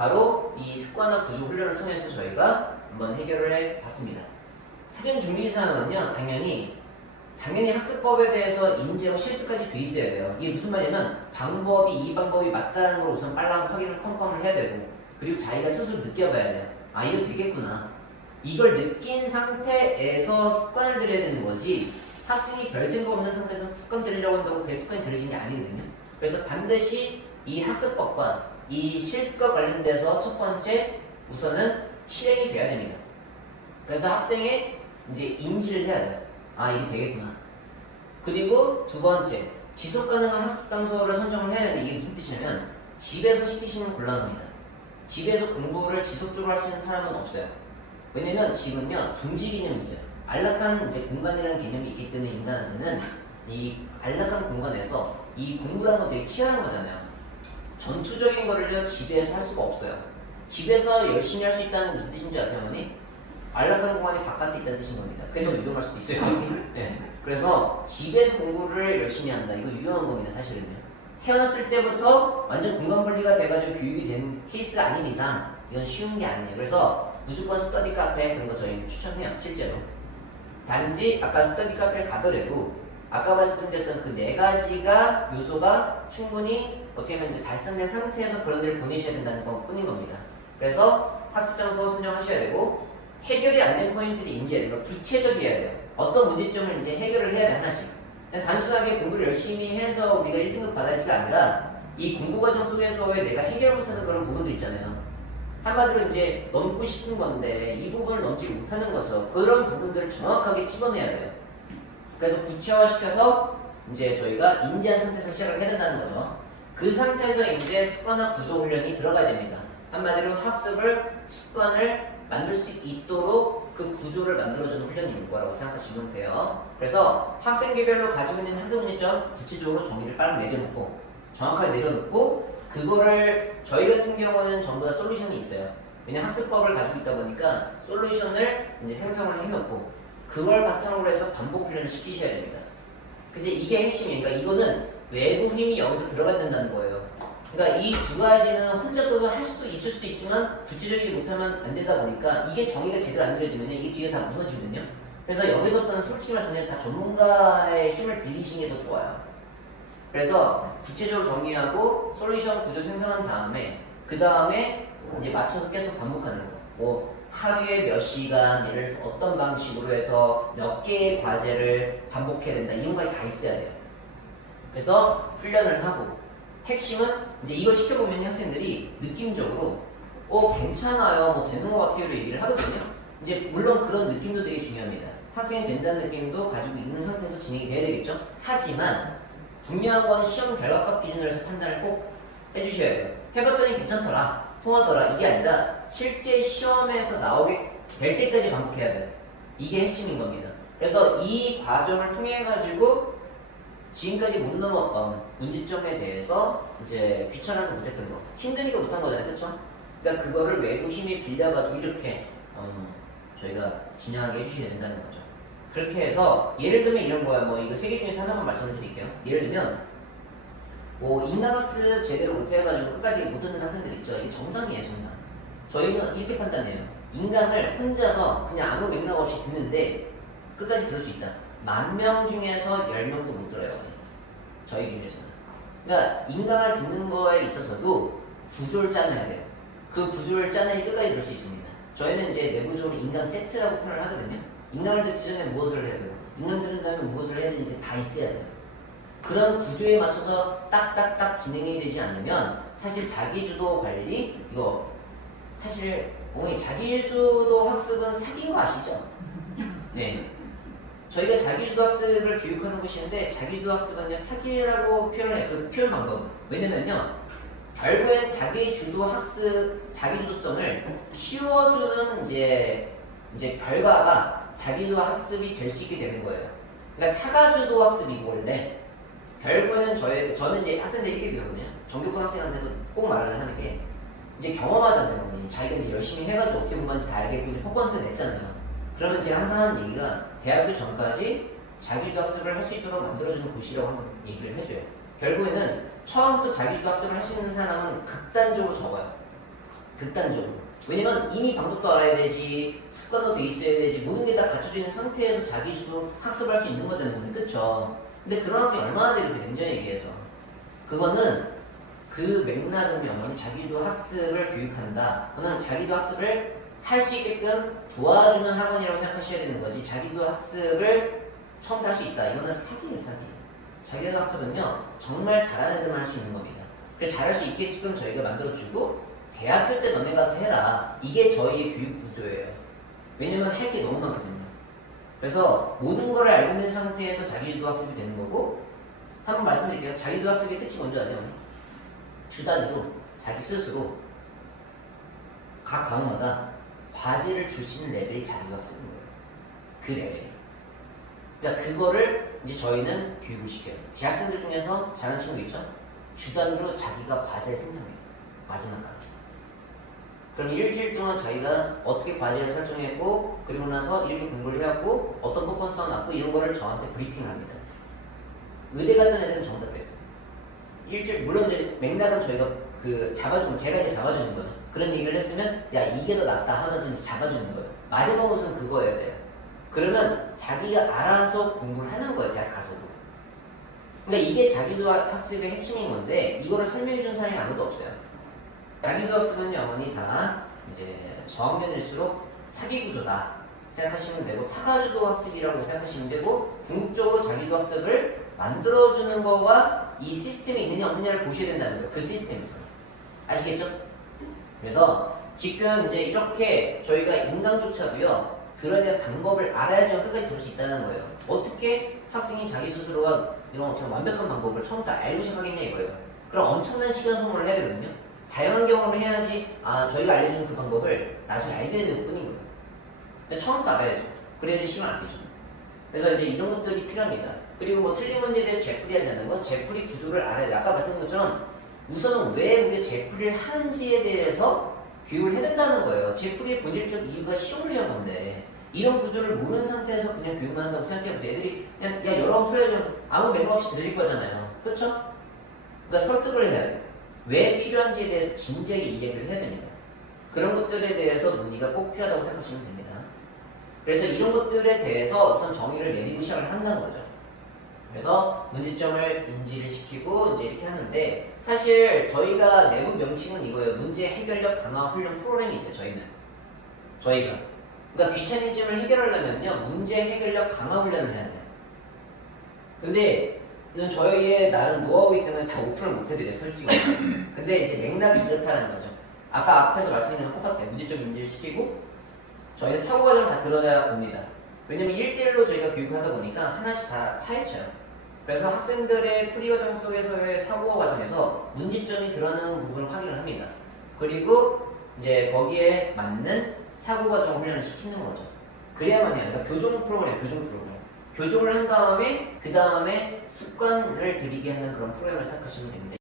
바로 이 습관화 구조 훈련을 통해서 저희가 한번 해결을 해봤습니다. 사전 준비사항은요, 당연히 학습법에 대해서 인지하고 실습까지 돼 있어야 돼요. 이게 무슨 말이냐면 이 방법이 맞다는 걸 우선 빨랑 확인을 컨펌을 해야 되고, 그리고 자기가 스스로 느껴봐야 돼요. 아, 이거 되겠구나. 이걸 느낀 상태에서 습관을 들여야 되는 거지, 학생이 별 생각 없는 상태에서 습관 들이려고 한다고 그게 습관이 들여지는 게 아니거든요. 그래서 반드시 이 학습법과 이 실습과 관련돼서 첫 번째 우선은 실행이 돼야 됩니다. 그래서 학생의 이제 인지를 해야 돼요. 아, 이게 되겠구나. 그리고 두 번째, 지속 가능한 학습 장소를 선정을 해야 되는데, 이게 무슨 뜻이냐면 집에서 시키시면 곤란합니다. 집에서 공부를 지속적으로 할 수 있는 사람은 없어요. 왜냐면 지금요, 둥지 개념이 있어요. 안락한 이제 공간이라는 개념이 있기 때문에 인간한테는 이 안락한 공간에서 이 공부라는 건 되게 치열한 거잖아요. 전투적인 거를요, 집에서 할 수가 없어요. 집에서 열심히 할 수 있다는 무슨 뜻인지 아세요, 어머니? 안락한 공간이 바깥에 있다는 뜻인 겁니다. 그게 더 위험할 수도 있어요. 네. 그래서 집에서 공부를 열심히 한다. 이거 유용한 겁니다, 사실은요. 태어났을 때부터 완전 공간 분리가 돼가지고 교육이 된 케이스가 아닌 이상 이건 쉬운 게 아니에요. 그래서 무조건 스터디 카페 그런 거 저희는 추천해요, 실제로. 단지 아까 스터디 카페를 가더라도 아까 말씀드렸던 그 네 가지가 요소가 충분히 어떻게 보면 이제 달성된 상태에서 그런 데를 보내셔야 된다는 것 뿐인 겁니다. 그래서 학습 장소 선정하셔야 되고, 해결이 안 된 포인트를 인지해야 되고, 구체적이어야 돼요. 어떤 문제점을 이제 해결을 해야 돼, 하나씩. 그냥 단순하게 공부를 열심히 해서 우리가 1등급 받아야지가 아니라 이 공부 과정 속에서의 내가 해결 못하는 그런 부분도 있잖아요. 한마디로 이제 넘고 싶은 건데 이 부분을 넘지 못하는 거죠. 그런 부분들을 정확하게 집어내야 돼요. 그래서 구체화시켜서 이제 저희가 인지한 상태에서 시작을 해야 된다는 거죠. 그 상태에서 이제 습관화 구조 훈련이 들어가야 됩니다. 한마디로 습관을 만들 수 있도록 그 구조를 만들어주는 훈련인 거라고 생각하시면 돼요. 그래서 학생 개별로 가지고 있는 학습 문제점 구체적으로 정의를 빨리 내려놓고, 정확하게 내려놓고, 그거를 저희 같은 경우는 전부 다 솔루션이 있어요. 왜냐면 학습법을 가지고 있다 보니까 솔루션을 이제 생성을 해놓고 그걸 바탕으로 해서 반복 훈련을 시키셔야 됩니다. 근데 이게 핵심이니까 이거는 외부 힘이 여기서 들어가야 된다는 거예요. 그러니까 이 두 가지는 혼자도 할 수도 있을 수도 있지만 구체적이지 못하면 안 되다 보니까 이게 정의가 제대로 안 그려지면 이게 뒤에 다 무너지거든요. 그래서 여기서부터는 솔직히 말씀드리면 다 전문가의 힘을 빌리시는 게 더 좋아요. 그래서 구체적으로 정의하고 솔루션 구조 생성한 다음에 그 다음에 이제 맞춰서 계속 반복하는 거. 뭐 하루에 몇 시간, 예를 들어서 어떤 방식으로 해서 몇 개의 과제를 반복해야 된다. 이런 것까지 다 있어야 돼요. 그래서 훈련을 하고, 핵심은 이제 이걸 시켜보면 학생들이 느낌적으로 괜찮아요, 뭐 되는 것 같아요로 얘기를 하거든요. 이제 물론 그런 느낌도 되게 중요합니다. 학생이 된다는 느낌도 가지고 있는 상태에서 진행이 돼야 되겠죠. 하지만 분명한 건 시험 결과값 기준으로 해서 판단을 꼭 해주셔야 돼요. 해봤더니 괜찮더라, 통하더라, 이게 아니라 실제 시험에서 나오게 될 때까지 반복해야 돼요. 이게 핵심인 겁니다. 그래서 이 과정을 통해 가지고 지금까지 못 넘었던 문제점에 대해서 이제 귀찮아서 못했던 거, 힘드니까 못한 거잖아요, 그렇죠? 그러니까 그거를 외부 힘이 빌려가지고 이렇게 저희가 진행하게 해주셔야 된다는 거죠. 그렇게 해서 예를 들면 이런 거야. 뭐 이거 세 개 중에서 하나만 말씀을 드릴게요. 예를 들면 뭐 인강학습 제대로 못해가지고 끝까지 못 듣는 학생들 있죠. 이게 정상이에요, 정상. 저희는 이렇게 판단해요. 인강을 혼자서 그냥 아무 맥락 없이 듣는데 끝까지 들을 수 있다. 10,000명 중에서 10명도 못 들어요. 저희 기준에서는. 그러니까 인강을 듣는 거에 있어서도 구조를 짜내야 돼요. 그 구조를 짜내야 끝까지 들을 수 있습니다. 저희는 이제 내부적으로 인강 세트라고 표현을 하거든요. 인강을 듣기 전에 무엇을 해야 되고, 인강 들은 다음에 무엇을 해야 되는지 다 있어야 돼요. 그런 구조에 맞춰서 딱딱딱 진행이 되지 않으면 사실 자기주도 관리, 이거 사실 어머니 자기주도 학습은 사기인 거 아시죠? 네. 저희가 자기주도 학습을 교육하는 곳인데 자기주도 학습은요 사기라고 표현해요. 그 표현 방법은. 왜냐면요 결국엔 자기주도 학습, 자기주도성을 키워주는 이제 결과가 자기주도 학습이 될 수 있게 되는 거예요. 그러니까 타가주도 학습이고 원래 결국에는 저는 이제 학생들이 이렇게 배우거든요. 전교권 학생한테도 꼭 말을 하는 게 이제 경험하잖아요. 자기가 이제 열심히 해가지고 어떻게 공부하는지 다 알겠고 퍼포먼스를 냈잖아요. 그러면 제가 항상 하는 얘기가 대학교 전까지 자기주도 학습을 할 수 있도록 만들어주는 곳이라고 항상 얘기를 해줘요. 결국에는 처음부터 자기주도 학습을 할 수 있는 사람은 극단적으로 적어요. 극단적으로. 왜냐면 이미 방법도 알아야 되지, 습관도 돼 있어야 되지, 모든 게 다 갖춰져 있는 상태에서 자기 주도 학습을 할 수 있는 거잖아요. 그쵸? 근데 그런 학생이 얼마나 되겠어요, 냉정히 얘기해서. 그거는 그 맥락은 영어는 자기주도 학습을 교육한다. 그거는 자기주도 학습을 할 수 있게끔 도와주는 학원이라고 생각하셔야 되는 거지. 자기주도 학습을 처음부터 할 수 있다. 이거는 사기예요, 사기. 자기주도 학습은요, 정말 잘하는 애들만 할 수 있는 겁니다. 그래서 잘할 수 있게끔 저희가 만들어주고, 대학교 때 너네 가서 해라. 이게 저희의 교육 구조예요. 왜냐면 할 게 너무 많거든요. 그래서 모든 걸 알고 있는 상태에서 자기주도 학습이 되는 거고, 한번 말씀드릴게요. 자기주도 학습의 끝이 뭔지 아세요? 주 단위로 자기 스스로 각 과목마다 과제를 주시는 레벨이 자기주도 학습인 거예요. 그 레벨이. 그러니까 그거를 이제 저희는 교육을 시켜요. 제 학생들 중에서 잘하는 친구 있죠? 주 단위로 자기가 과제를 생성해요. 마지막까지. 그럼 일주일 동안 자기가 어떻게 과제를 설정했고, 그리고 나서 이렇게 공부를 해왔고, 어떤 퍼포먼스가 났고, 이런 거를 저한테 브리핑을 합니다. 의대 갔던 애들은 전부 다 그랬어요. 일주일, 물론 이제 맥락은 저희가 제가 이제 잡아주는 거죠. 그런 얘기를 했으면, 야, 이게 더 낫다 하면서 이제 잡아주는 거예요. 마지막 옷은 그거여야 돼요. 그러면 자기가 알아서 공부를 하는 거예요, 대학 가서도. 그러니까 이게 자기주도 학습의 핵심인 건데, 이거를 설명해준 사람이 아무도 없어요. 자기주도 학습은 영원히 다 이제 저학년일수록 사기 구조다 생각하시면 되고, 타가주도 학습이라고 생각하시면 되고, 궁극적으로 자기주도 학습을 만들어주는 거가 이 시스템에 있느냐 없느냐를 보셔야 된다는 거예요. 그 시스템에서. 아시겠죠? 그래서 지금 이제 이렇게 저희가 인강조차도요, 들어야 될 방법을 알아야지만 끝까지 들을 수 있다는 거예요. 어떻게 학생이 자기 스스로가 이런 어떻게 완벽한 방법을 처음부터 알고 시작하겠냐 이거예요. 그럼 엄청난 시간 소모를 해야 되거든요. 다양한 경험을 해야지 저희가 알려주는 그 방법을 나중에 알게 되는 뿐인 거예요. 근데 처음부터 알아야죠. 그래야지 시간 안 되죠. 그래서 이제 이런 것들이 필요합니다. 그리고 뭐 틀린 문제에 대해서 재풀이 하지 않는 건 재풀이 구조를 알아야 돼요. 아까 말씀드린 것처럼 우선은 왜 우리가 재풀이를 하는지에 대해서 교육을 해야 된다는 거예요. 재풀이의 본질적 이유가 시험을 위한 건데, 이런 구조를 모르는 상태에서 그냥 교육만 한다고 생각해보세요. 애들이 그냥 야 여러 번 풀어야지 아무 맥락 없이 들릴 거잖아요. 그렇죠? 그러니까 설득을 해야 돼요. 왜 필요한지에 대해서 진지하게 이야기를 해야 됩니다. 그런 것들에 대해서 논의가 꼭 필요하다고 생각하시면 됩니다. 그래서 이런 것들에 대해서 우선 정의를 내리고 시작을 한다는 거죠. 그래서 문제점을 인지를 시키고 이제 이렇게 하는데, 사실 저희가 내부 명칭은 이거예요. 문제 해결력 강화 훈련 프로그램이 있어요. 저희가 그러니까 귀차니즘을 해결하려면요, 문제 해결력 강화 훈련을 해야 돼요. 근데 이건 저희의 나름 노하우이기 때문에 다 오픈을 못 해드려요, 솔직히. 근데 이제 맥락이 이렇다는 거죠. 아까 앞에서 말씀드린 건 똑같아요. 문제점 인지를 시키고 저희는 사고과정을 다 드러내야 봅니다. 왜냐면 1대1로 저희가 교육을 하다 보니까 하나씩 다 파헤쳐요. 그래서 학생들의 풀이 과정 속에서의 사고 과정에서 문제점이 드러나는 부분을 확인을 합니다. 그리고 이제 거기에 맞는 사고 과정 훈련을 시키는 거죠. 그래야만 해요. 그러니까 교정 프로그램. 교정을 한 다음에 그 다음에 습관을 들이게 하는 그런 프로그램을 생각하시면 됩니다.